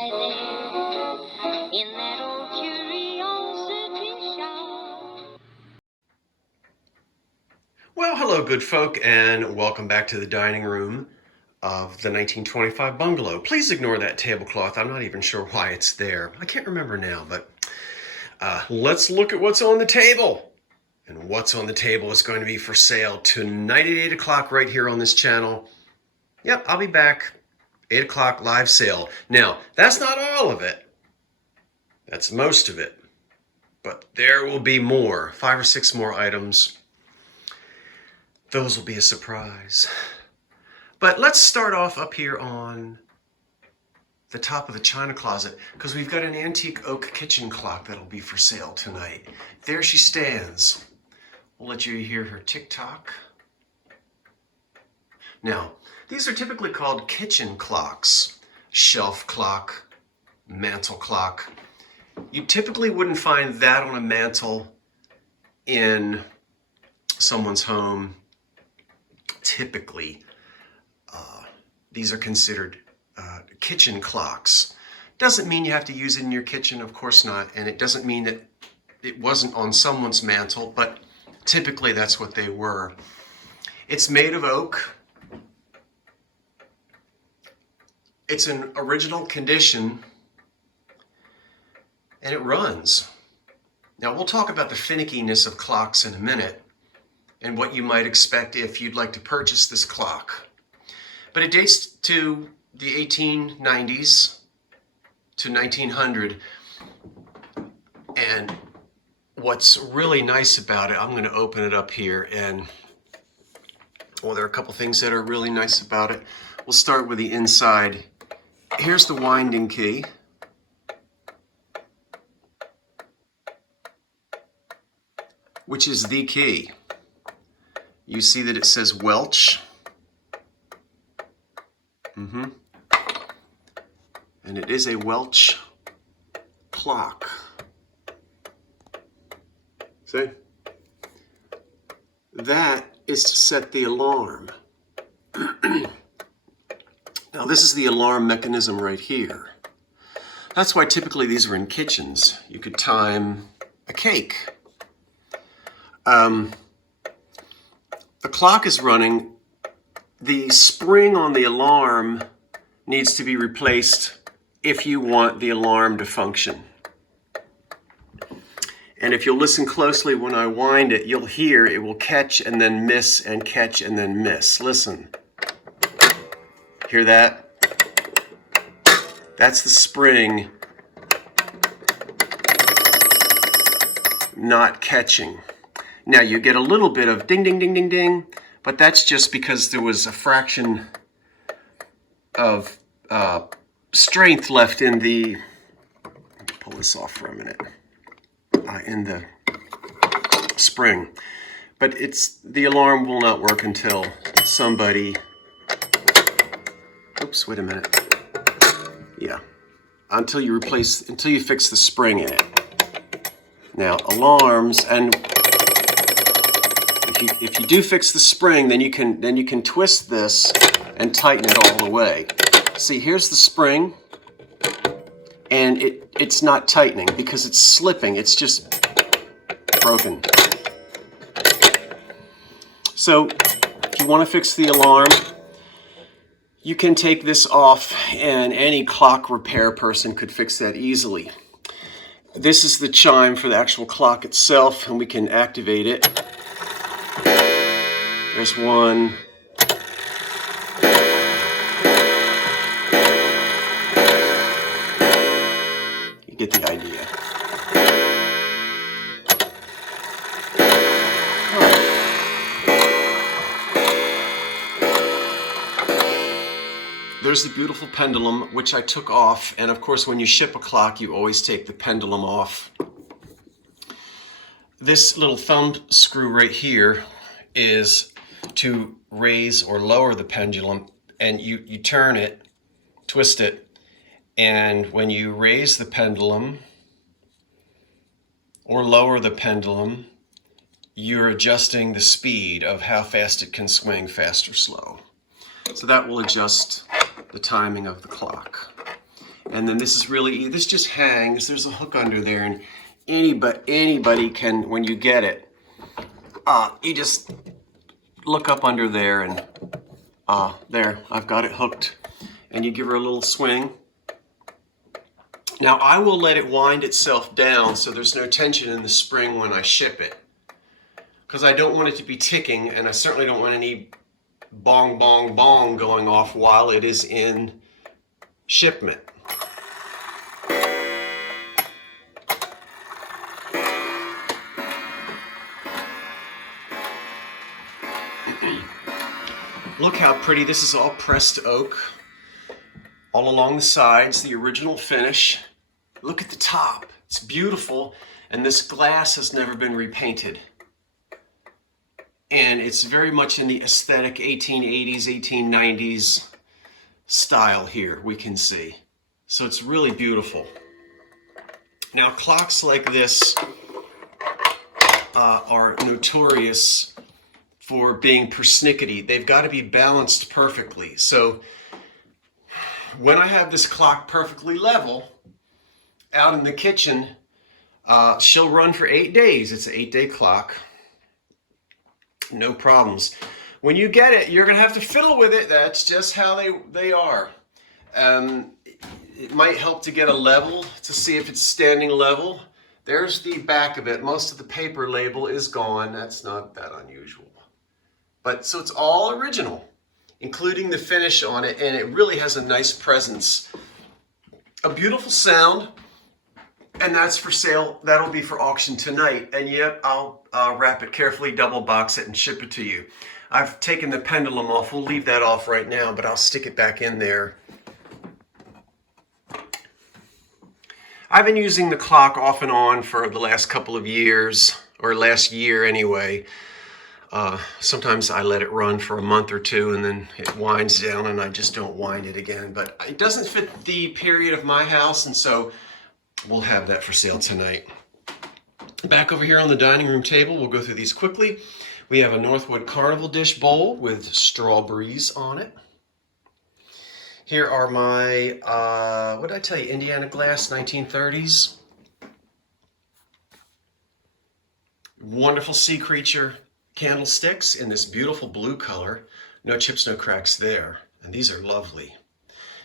lie there in that old curiosity shop. Well, hello, good folk, and welcome back to the dining room of the 1925 bungalow. Please ignore that tablecloth. I'm not even sure why it's there. I can't remember now, but let's look at what's on the table. And what's on the table is going to be for sale tonight at 8 o'clock right here on this channel. Yep, I'll be back. 8 o'clock live sale. Now, that's not all of it. That's most of it. But there will be more, 5 or 6 more items. Those will be a surprise. But let's start off up here on the top of the china closet, because we've got an antique oak kitchen clock that'll be for sale tonight. There she stands. We'll let you hear her tick-tock. Now, these are typically called kitchen clocks. Shelf clock, mantle clock. You typically wouldn't find that on a mantle in someone's home. Typically, these are considered kitchen clocks. Doesn't mean you have to use it in your kitchen, of course not, and it doesn't mean that it wasn't on someone's mantle, but typically that's what they were. It's made of oak. It's in original condition, and it runs. Now we'll talk about the finickiness of clocks in a minute, and what you might expect if you'd like to purchase this clock. But it dates to the 1890s to 1900. And what's really nice about it, I'm going to open it up here, and well, there are a couple things that are really nice about it. We'll start with the inside. Here's the winding key. Which is the key. You see that it says Welch. And it is a Welch clock. See? That is to set the alarm. Now this is the alarm mechanism right here. That's why typically these are in kitchens. You could time a cake. The clock is running. The spring on the alarm needs to be replaced if you want the alarm to function. And if you'll listen closely when I wind it, you'll hear it will catch and then miss and catch and then miss. Listen. Hear that? That's the spring not catching. Now you get a little bit of ding, ding, ding, ding, ding, but that's just because there was a fraction of strength left in the, pull this off for a minute, in the spring. But the alarm will not work until somebody, oops, wait a minute. Yeah, until you fix the spring in it. Now alarms, and if you do fix the spring, then you can twist this and tighten it all the way. See, here's the spring, and it's not tightening because it's slipping. It's just broken. So if you want to fix the alarm, you can take this off, and any clock repair person could fix that easily. This is the chime for the actual clock itself, and we can activate it. There's one. You get the idea. There's the beautiful pendulum, which I took off, and of course when you ship a clock, you always take the pendulum off. This little thumb screw right here is to raise or lower the pendulum, and you turn it, twist it, and when you raise the pendulum or lower the pendulum, you're adjusting the speed of how fast it can swing, fast or slow. So that will adjust the timing of the clock. And then this is really, this just hangs. There's a hook under there, and anybody can, when you get it, you just look up under there and there, I've got it hooked. And you give her a little swing. Now I will let it wind itself down so there's no tension in the spring when I ship it, because I don't want it to be ticking, and I certainly don't want any bong, bong, bong going off while it is in shipment. Look how pretty. This is all pressed oak. All along the sides, the original finish. Look at the top. It's beautiful. And this glass has never been repainted. And it's very much in the aesthetic 1880s, 1890s style here, we can see. So it's really beautiful. Now, clocks like this are notorious for being persnickety. They've got to be balanced perfectly. So when I have this clock perfectly level out in the kitchen, she'll run for 8 days. It's an 8-day clock. No problems. When you get it, you're going to have to fiddle with it. That's just how they are. It might help to get a level to see if it's standing level. There's the back of it. Most of the paper label is gone. That's not that unusual. But so it's all original, including the finish on it, and it really has a nice presence. A beautiful sound, and that's for sale. That'll be for auction tonight, and yet I'll wrap it carefully, double box it, and ship it to you. I've taken the pendulum off. We'll leave that off right now, but I'll stick it back in there. I've been using the clock off and on for the last couple of years, or last year anyway. Sometimes I let it run for a month or two and then it winds down and I just don't wind it again. But it doesn't fit the period of my house, and so we'll have that for sale tonight. Back over here on the dining room table, we'll go through these quickly. We have a Northwood Carnival dish bowl with strawberries on it. Here are my, what did I tell you, Indiana glass 1930s. Wonderful sea creature candlesticks in this beautiful blue color. No chips, no cracks there. And these are lovely.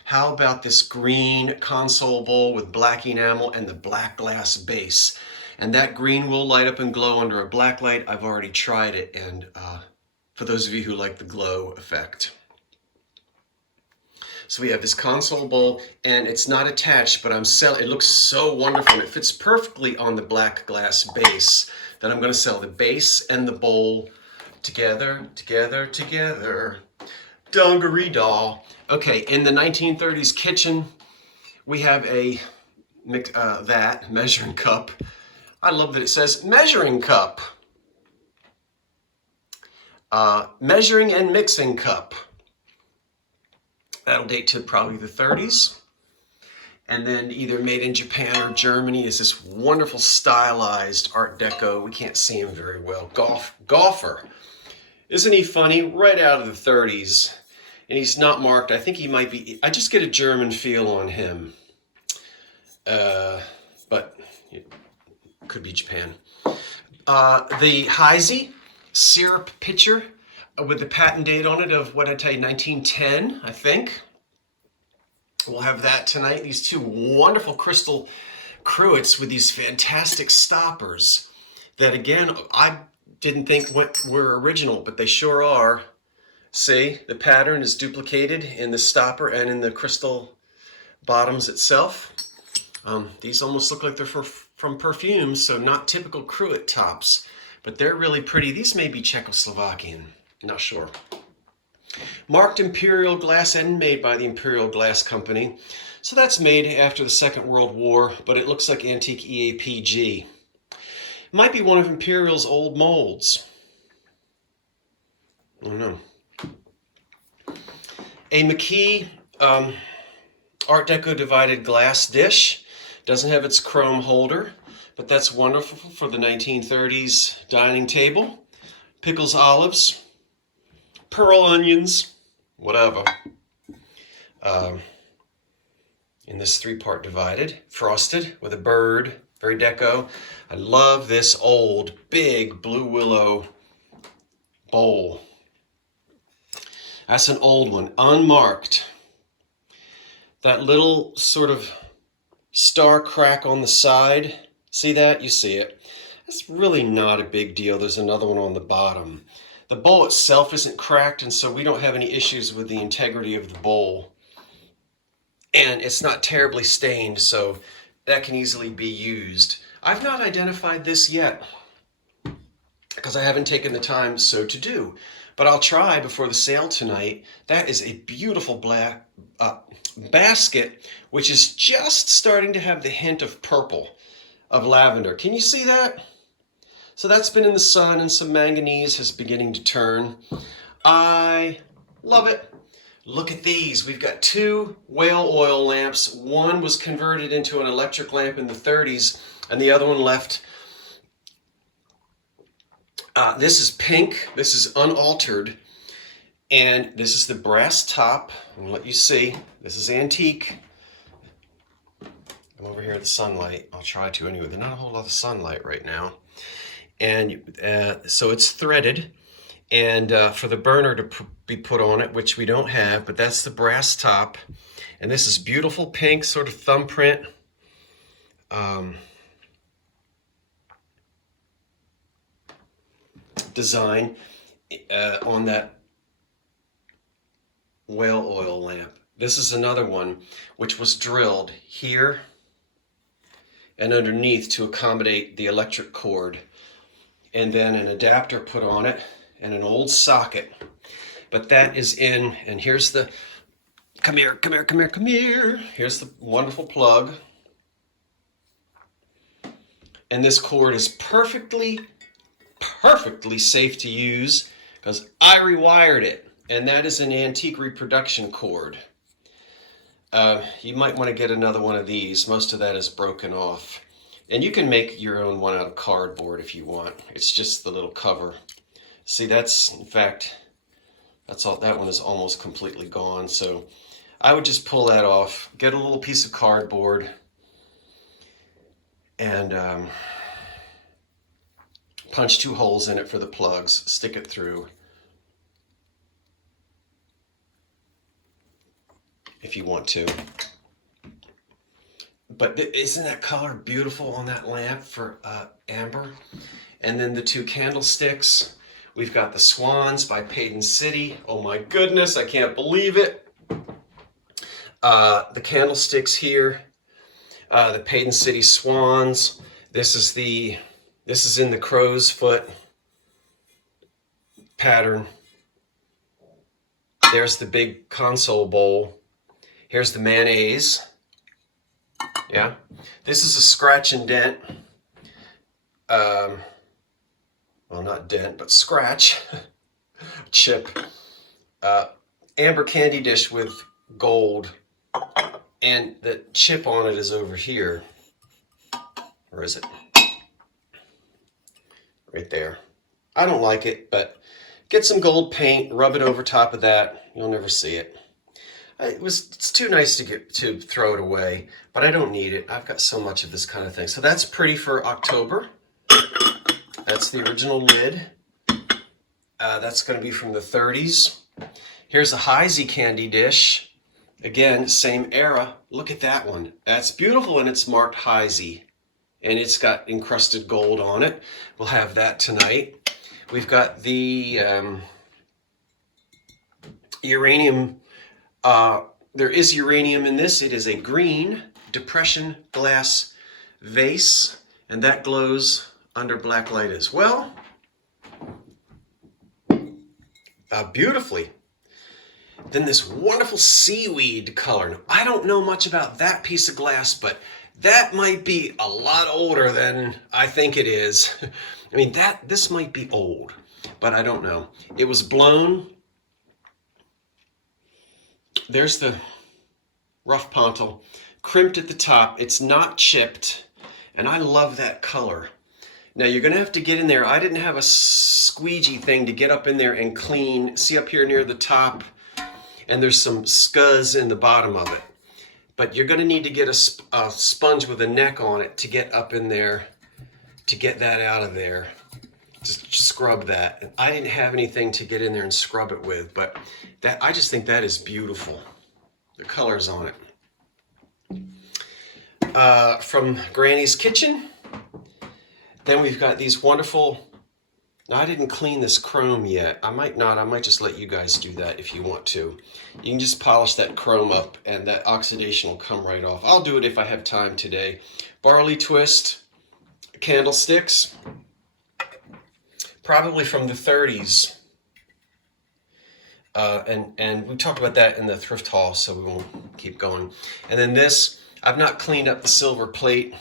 How about this green console bowl with black enamel and the black glass base? And that green will light up and glow under a black light. I've already tried it, and for those of you who like the glow effect. So we have this console bowl, and it's not attached, but it looks so wonderful, and it fits perfectly on the black glass base that I'm going to sell the base and the bowl together, together, together. Dungaree doll. Okay, in the 1930s kitchen, we have a that measuring cup. I love that it says measuring cup. Measuring and mixing cup. That'll date to probably the 30s. And then either made in Japan or Germany is this wonderful stylized Art Deco. We can't see him very well. Golfer. Isn't he funny? Right out of the 30s. And he's not marked. I think he might be, I just get a German feel on him. But it could be Japan. The Heisey syrup pitcher with the patent date on it of, what I tell you, 1910, I think. We'll have that tonight. These two wonderful crystal cruets with these fantastic stoppers that, again, I didn't think were original, but they sure are. See, the pattern is duplicated in the stopper and in the crystal bottoms itself. These almost look like they're from perfumes, so not typical cruet tops, but they're really pretty. These may be Czechoslovakian, not sure. Marked Imperial glass and made by the Imperial Glass Company. So that's made after the Second World War, but it looks like antique EAPG. It might be one of Imperial's old molds. I don't know. A McKee Art Deco divided glass dish. Doesn't have its chrome holder, but that's wonderful for the 1930s dining table. Pickles, olives, pearl onions, whatever. in this 3-part divided, frosted with a bird, very deco. I love this old, big blue willow bowl. That's an old one, unmarked. That little sort of star crack on the side, see that? You see it. It's really not a big deal. There's another one on the bottom. The bowl itself isn't cracked, and so we don't have any issues with the integrity of the bowl. And it's not terribly stained, so that can easily be used. I've not identified this yet because I haven't taken the time so to do. But I'll try before the sale tonight. That is a beautiful black basket, which is just starting to have the hint of purple, of lavender. Can you see that? So that's been in the sun, and some manganese is beginning to turn. I love it. Look at these. We've got 2 whale oil lamps. One was converted into an electric lamp in the 30s, and the other one left. This is pink. This is unaltered. And this is the brass top. I'm going to let you see. This is antique. I'm over here in the sunlight. I'll try to anyway. There's not a whole lot of sunlight right now. And so it's threaded. And for the burner to be put on it, which we don't have, but that's the brass top. And this is beautiful pink, sort of thumbprint. Design on that whale oil lamp. This is another one which was drilled here and underneath to accommodate the electric cord, and then an adapter put on it and an old socket. But that is in, and here's the, come here. Here's the wonderful plug. And this cord is perfectly safe to use because I rewired it, and that is an antique reproduction cord. You might want to get another one of these. Most of that is broken off. And you can make your own one out of cardboard if you want. It's just the little cover. See, that's, in fact, that's all. That one is almost completely gone. So I would just pull that off, get a little piece of cardboard, and punch 2 holes in it for the plugs, stick it through. If you want to. But isn't that color beautiful on that lamp for amber? And then the 2 candlesticks. We've got the Swans by Paden City. Oh my goodness, I can't believe it. The candlesticks here, the Paden City Swans. This is in the crow's foot pattern. There's the big console bowl. Here's the mayonnaise. Yeah. This is a scratch and dent. Well, not dent, but scratch. Chip. Amber candy dish with gold. And the chip on it is over here. Or is it? Right there. I don't like it, but get some gold paint, rub it over top of that. You'll never see it. It's too nice to throw it away, but I don't need it. I've got so much of this kind of thing. So that's pretty for October. That's the original lid. That's going to be from the 30s. Here's a Heisey candy dish. Again, same era. Look at that one. That's beautiful, and it's marked Heisey. And it's got encrusted gold on it. We'll have that tonight. We've got the uranium. There is uranium in this. It is a green depression glass vase, and that glows under black light as well. Beautifully. Then this wonderful seaweed color. Now, I don't know much about that piece of glass, but that might be a lot older than I think it is. I mean, this might be old, but I don't know. It was blown. There's the rough pontil, crimped at the top. It's not chipped, and I love that color. Now you're gonna have to get in there. I didn't have a squeegee thing to get up in there and clean. See up here near the top, and there's some scuzz in the bottom of it. but you're going to need to get a sponge with a neck on it to get up in there, to get that out of there. Just scrub that. And I didn't have anything to get in there and scrub it with, but that, I just think that is beautiful. The colors on it. From Granny's Kitchen. Then we've got these wonderful, now I didn't clean this chrome yet. I might not, I might just let you guys do that if you want to. You can just polish that chrome up and that oxidation will come right off. I'll do it if I have time today. Barley twist candlesticks, probably from the 30s. And we talked about that in the thrift haul, so we won't keep going. And then this, I've not cleaned up the silver plate.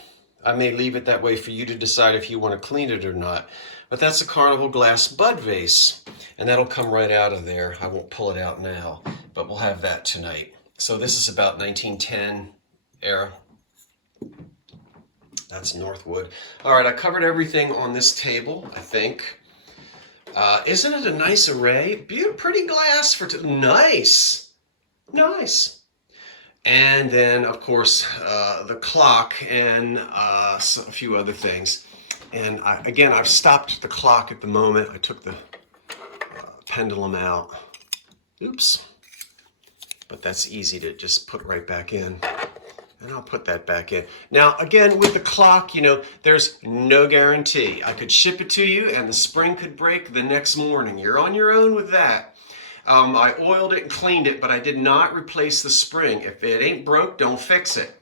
I may leave it that way for you to decide if you want to clean it or not. But that's a Carnival glass bud vase, and that'll come right out of there. I won't pull it out now, but we'll have that tonight. So this is about 1910 era. That's Northwood. All right, I covered everything on this table, I think. Isn't it a nice array? Pretty glass for nice. Nice. And then, of course, the clock and a few other things. And again, I've stopped the clock at the moment. I took the pendulum out. Oops. But that's easy to just put right back in. And I'll put that back in. Now, again, with the clock, you know, there's no guarantee. I could ship it to you and the spring could break the next morning. You're on your own with that. I oiled it and cleaned it, but I did not replace the spring. If it ain't broke, don't fix it.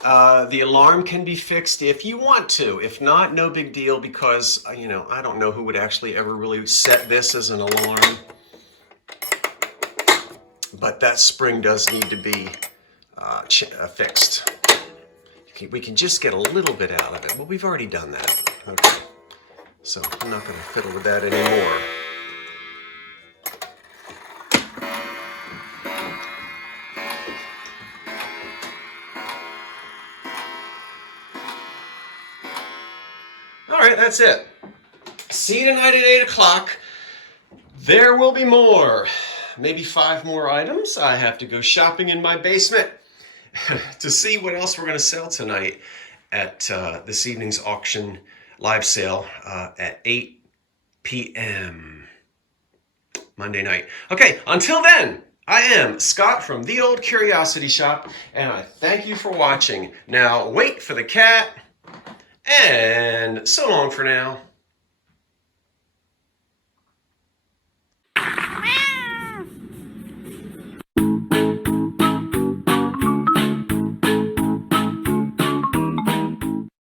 The alarm can be fixed if you want to. If not, no big deal, because, you know, I don't know who would actually ever really set this as an alarm. But that spring does need to be fixed. Okay, we can just get a little bit out of it. Well, we've already done that. Okay. So I'm not going to fiddle with that anymore. All right, that's it. See you tonight at 8 o'clock. There will be more. Maybe 5 more items. I have to go shopping in my basement to see what else we're going to sell tonight at this evening's auction live sale at 8 p.m. Monday night. Okay, until then, I am Scott from The Old Curiosity Shop, and I thank you for watching. Now, wait for the cat, and so long for now.